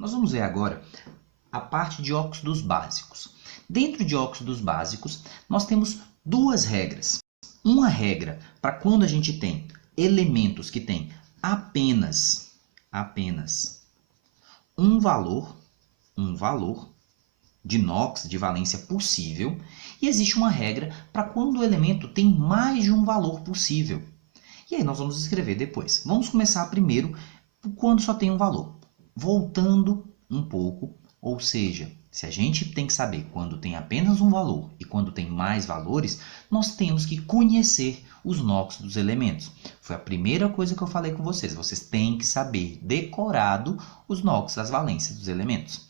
Nós vamos ver agora a parte de óxidos básicos. Dentro de óxidos básicos, nós temos duas regras. Uma regra para quando a gente tem elementos que têm apenas um valor de NOx, de valência possível, e existe uma regra para quando o elemento tem mais de um valor possível. E aí nós vamos escrever depois. Vamos começar primeiro quando só tem um valor. Voltando um pouco, ou seja, se a gente tem que saber quando tem apenas um valor e quando tem mais valores, nós temos que conhecer os NOx dos elementos. Foi a primeira coisa que eu falei com vocês. Vocês têm que saber decorado os NOx, as valências dos elementos.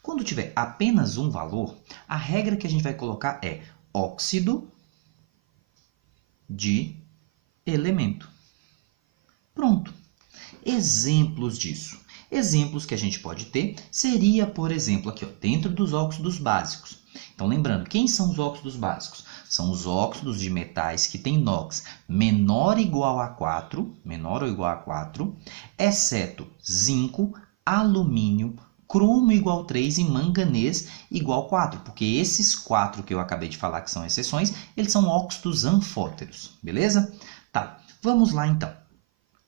Quando tiver apenas um valor, a regra que a gente vai colocar é óxido de elemento. Pronto. Exemplos disso. Exemplos que a gente pode ter seria, por exemplo, aqui ó, dentro dos óxidos básicos. Então, lembrando, quem são os óxidos básicos? São os óxidos de metais que têm NOx menor ou igual a 4, exceto zinco, alumínio, cromo igual a 3 e manganês igual a 4, porque esses 4 que eu acabei de falar que são exceções, eles são óxidos anfóteros, beleza? Tá, vamos lá então.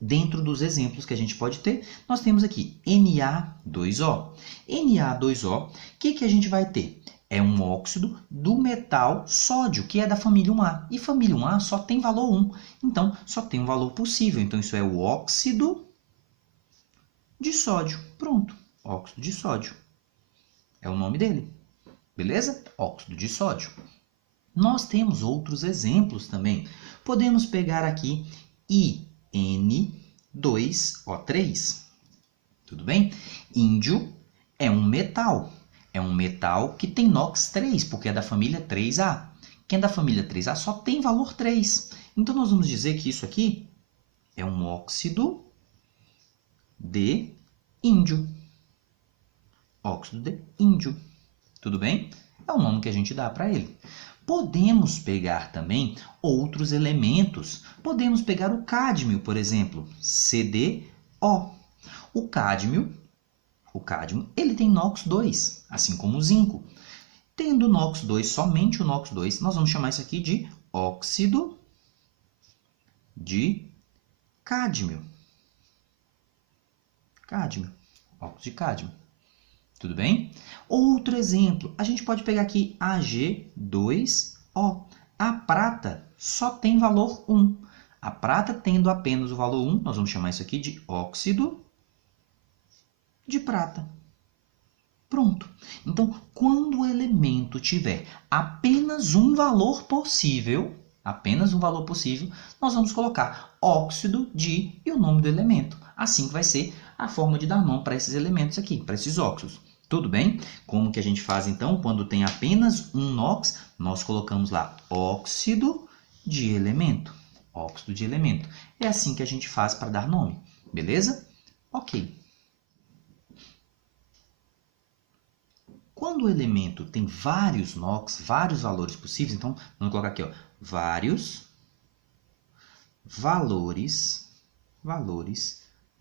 Dentro dos exemplos que a gente pode ter, nós temos aqui Na2O. Na2O, o que a gente vai ter? É um óxido do metal sódio, que é da família 1A. E família 1A só tem valor 1, então só tem um valor possível. Então isso é o óxido de sódio. Pronto, óxido de sódio. É o nome dele, beleza? Óxido de sódio. Nós temos outros exemplos também. Podemos pegar aqui In2O3, tudo bem? Índio é um metal que tem NOx 3, porque é da família 3A. Quem é da família 3A só tem valor 3. Então, nós vamos dizer que isso aqui é um óxido de índio. Óxido de índio, tudo bem? É o nome que a gente dá para ele. Podemos pegar também outros elementos. Podemos pegar o cádmio, por exemplo, CdO. O cádmio, ele tem NOx 2, assim como o zinco. Tendo NOx 2, somente o NOx 2, nós vamos chamar isso aqui de óxido de cádmio. Óxido de cádmio. Tudo bem? Outro exemplo, a gente pode pegar aqui Ag2O. A prata só tem valor 1. A prata tendo apenas o valor 1, nós vamos chamar isso aqui de óxido de prata. Pronto. Então, quando o elemento tiver apenas um valor possível, nós vamos colocar óxido de e o nome do elemento. Assim que vai ser a forma de dar nome para esses elementos aqui, para esses óxidos. Tudo bem? Como que a gente faz então quando tem apenas um NOx? Nós colocamos lá óxido de elemento. Óxido de elemento. É assim que a gente faz para dar nome. Beleza? Ok. Quando o elemento tem vários NOx, vários valores possíveis, então vamos colocar aqui, ó, vários valores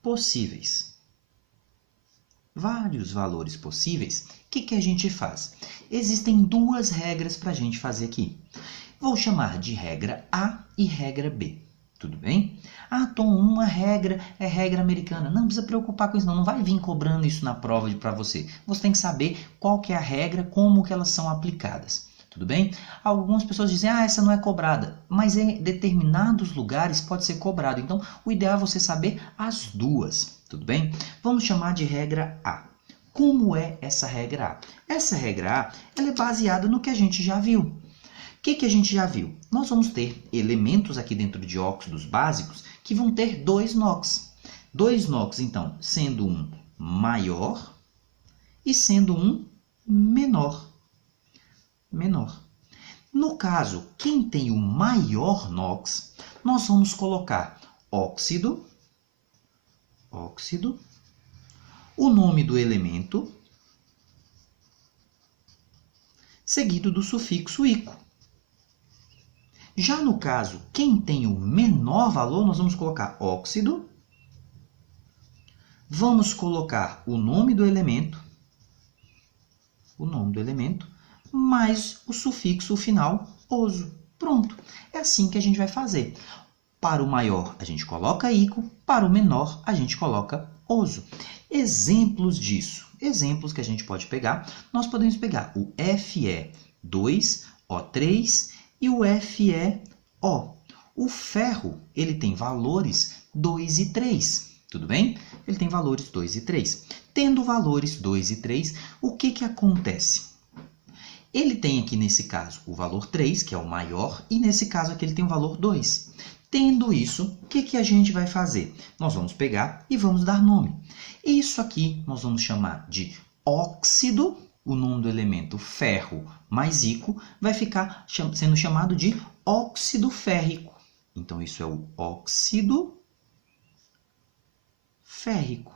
possíveis. Vários valores possíveis, o que a gente faz? Existem duas regras para a gente fazer aqui. Vou chamar de regra A e regra B. Tudo bem? Ah, Tom, uma regra é regra americana. Não precisa preocupar com isso, não vai vir cobrando isso na prova para você. Você tem que saber qual que é a regra, como que elas são aplicadas. Tudo bem? Algumas pessoas dizem, essa não é cobrada, mas em determinados lugares pode ser cobrado. Então, o ideal é você saber as duas. Tudo bem? Vamos chamar de regra A. Como é essa regra A? Essa regra A ela é baseada no que a gente já viu. O que a gente já viu? Nós vamos ter elementos aqui dentro de óxidos básicos que vão ter 2 NOx. 2 NOx, então, sendo um maior e sendo um menor. No caso, quem tem o maior NOx, nós vamos colocar óxido, o nome do elemento, seguido do sufixo ico. Já no caso, quem tem o menor valor, nós vamos colocar óxido, Vamos colocar o nome do elemento, mais o sufixo final oso. Pronto. É assim que a gente vai fazer. Para o maior, a gente coloca ico, para o menor, a gente coloca oso. Exemplos disso. Exemplos que a gente pode pegar. Nós podemos pegar o Fe2O3 e o FeO. O ferro, ele tem valores 2 e 3. Tudo bem? Ele tem valores 2 e 3. Tendo valores 2 e 3, o que acontece? Ele tem aqui, nesse caso, o valor 3, que é o maior, e nesse caso aqui ele tem o valor 2. Tendo isso, o que a gente vai fazer? Nós vamos pegar e vamos dar nome. Isso aqui nós vamos chamar de óxido, o nome do elemento ferro mais ico, vai ficar sendo chamado de óxido férrico. Então, isso é o óxido férrico.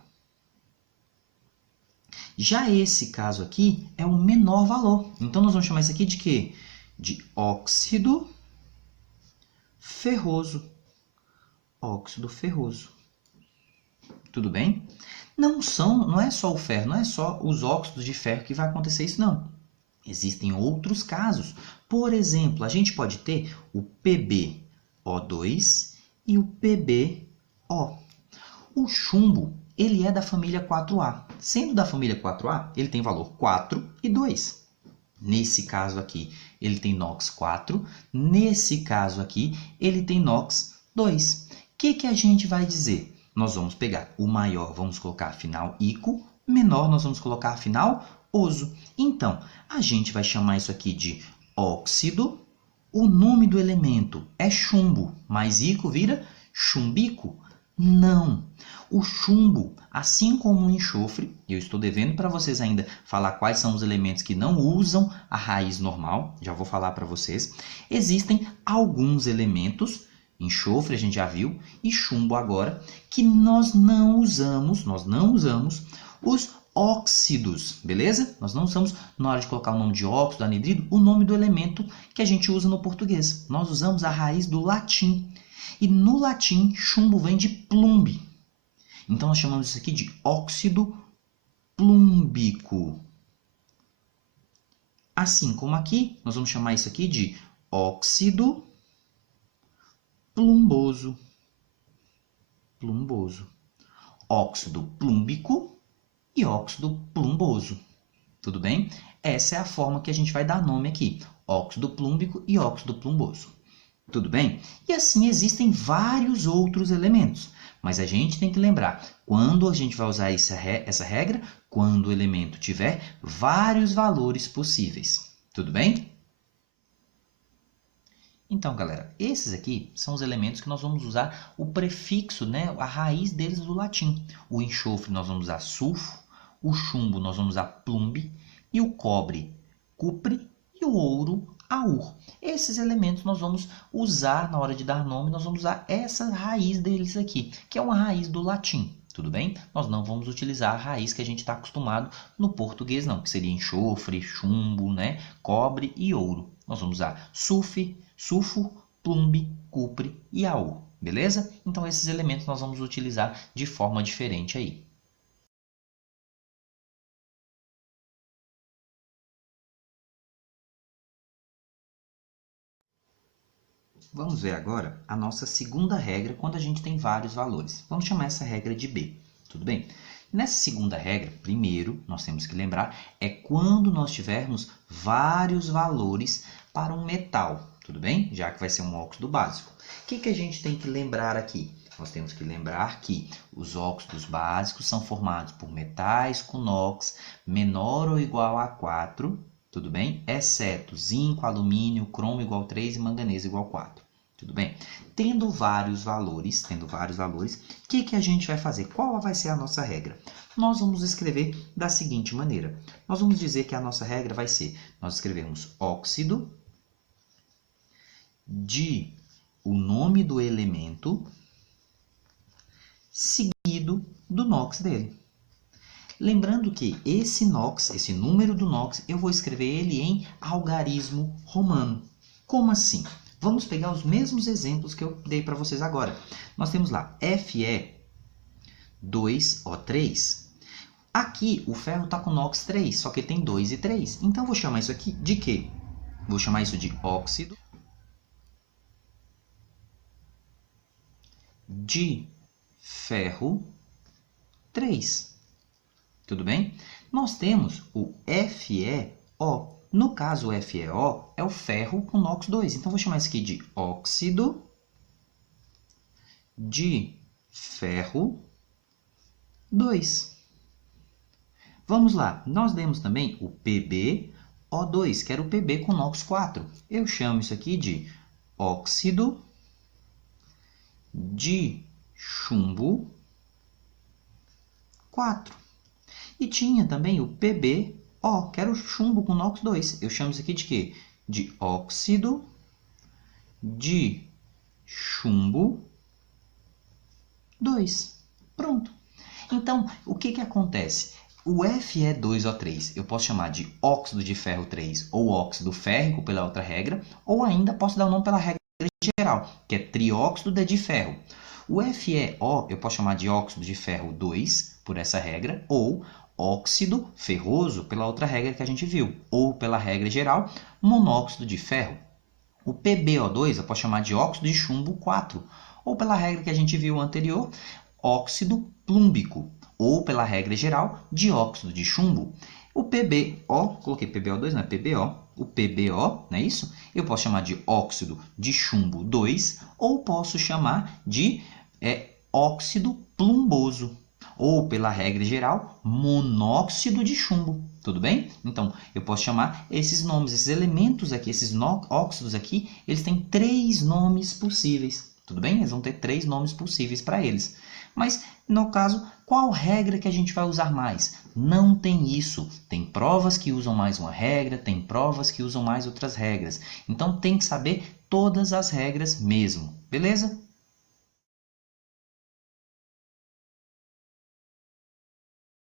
Já esse caso aqui é o menor valor. Então, nós vamos chamar isso aqui de quê? De óxido ferroso. Óxido ferroso. Tudo bem? Não é só o ferro, não é só os óxidos de ferro que vai acontecer isso, não. Existem outros casos. Por exemplo, a gente pode ter o PbO2 e o PbO. O chumbo, ele é da família 4A. Sendo da família 4A, ele tem valor 4 e 2. Nesse caso aqui, ele tem NOx 4. Nesse caso aqui, ele tem NOx 2. O que a gente vai dizer? Nós vamos pegar o maior, vamos colocar final ico. Menor, nós vamos colocar final oso. Então, a gente vai chamar isso aqui de óxido. O nome do elemento é chumbo, mas ico vira chumbico? Não. O chumbo, assim como o enxofre, eu estou devendo para vocês ainda falar quais são os elementos que não usam a raiz normal, já vou falar para vocês. Existem alguns elementos, enxofre a gente já viu, e chumbo agora, que nós não usamos os óxidos, beleza? Nós não usamos, na hora de colocar o nome de óxido, anidrido, o nome do elemento que a gente usa no português. Nós usamos a raiz do latim. E no latim, chumbo vem de plumbe. Então, nós chamamos isso aqui de óxido plúmbico. Assim como aqui, nós vamos chamar isso aqui de óxido plumboso. Óxido plúmbico e óxido plumboso. Tudo bem? Essa é a forma que a gente vai dar nome aqui. Óxido plúmbico e óxido plumboso. Tudo bem? E assim existem vários outros elementos. Mas a gente tem que lembrar, quando a gente vai usar essa regra, quando o elemento tiver vários valores possíveis. Tudo bem? Então, galera, esses aqui são os elementos que nós vamos usar o prefixo, né, a raiz deles do latim. O enxofre nós vamos usar sulfo, o chumbo nós vamos usar plumbe, e o cobre, cupre, e o ouro, aur. Esses elementos nós vamos usar na hora de dar nome, nós vamos usar essa raiz deles aqui, que é uma raiz do latim. Tudo bem? Nós não vamos utilizar a raiz que a gente está acostumado no português, não, que seria enxofre, chumbo, né, cobre e ouro. Nós vamos usar sulfo, plumbe, cupre e aur. Beleza? Então, esses elementos nós vamos utilizar de forma diferente aí. Vamos ver agora a nossa segunda regra quando a gente tem vários valores. Vamos chamar essa regra de B, tudo bem? Nessa segunda regra, primeiro, nós temos que lembrar, é quando nós tivermos vários valores para um metal, tudo bem? Já que vai ser um óxido básico. O que a gente tem que lembrar aqui? Nós temos que lembrar que os óxidos básicos são formados por metais com NOx menor ou igual a 4, tudo bem? Exceto zinco, alumínio, cromo igual a 3 e manganês igual a 4. Tudo bem? Tendo vários valores, o que a gente vai fazer? Qual vai ser a nossa regra? Nós vamos escrever da seguinte maneira. Nós vamos dizer que a nossa regra vai ser, nós escrevemos óxido de o nome do elemento seguido do NOx dele. Lembrando que esse NOx, esse número do NOx, eu vou escrever ele em algarismo romano. Como assim? Vamos pegar os mesmos exemplos que eu dei para vocês agora. Nós temos lá Fe 2O3. Aqui o ferro está com NOx 3, só que ele tem 2 e 3. Então eu vou chamar isso aqui de quê? Vou chamar isso de óxido de ferro 3. Tudo bem? Nós temos o FeO. No caso, o FeO é o ferro com NOx 2. Então, vou chamar isso aqui de óxido de ferro 2. Vamos lá. Nós temos também o PbO2, que era o Pb com NOx 4. Eu chamo isso aqui de óxido de chumbo 4. E tinha também o PbO, que era o chumbo com NOx 2. Eu chamo isso aqui de quê? De óxido de chumbo 2. Pronto. Então, o que acontece? O Fe2O3 eu posso chamar de óxido de ferro 3 ou óxido férrico pela outra regra, ou ainda posso dar o nome pela regra geral, que é trióxido de ferro. O FeO eu posso chamar de óxido de ferro 2 por essa regra, ou óxido ferroso pela outra regra que a gente viu, ou pela regra geral, monóxido de ferro. O PbO2 eu posso chamar de óxido de chumbo 4, ou pela regra que a gente viu anterior, óxido plúmbico, ou pela regra geral, dióxido de chumbo. O PbO, coloquei PbO2, não é PbO, o PbO, não é isso? Eu posso chamar de óxido de chumbo 2, ou posso chamar de óxido plumboso, ou pela regra geral, monóxido de chumbo. Tudo bem? Então, eu posso chamar esses nomes, esses elementos aqui, esses óxidos aqui, eles têm 3 nomes possíveis. Tudo bem? Eles vão ter 3 nomes possíveis para eles. Mas, no caso, qual regra que a gente vai usar mais? Não tem isso. Tem provas que usam mais uma regra, tem provas que usam mais outras regras. Então, tem que saber todas as regras mesmo. Beleza?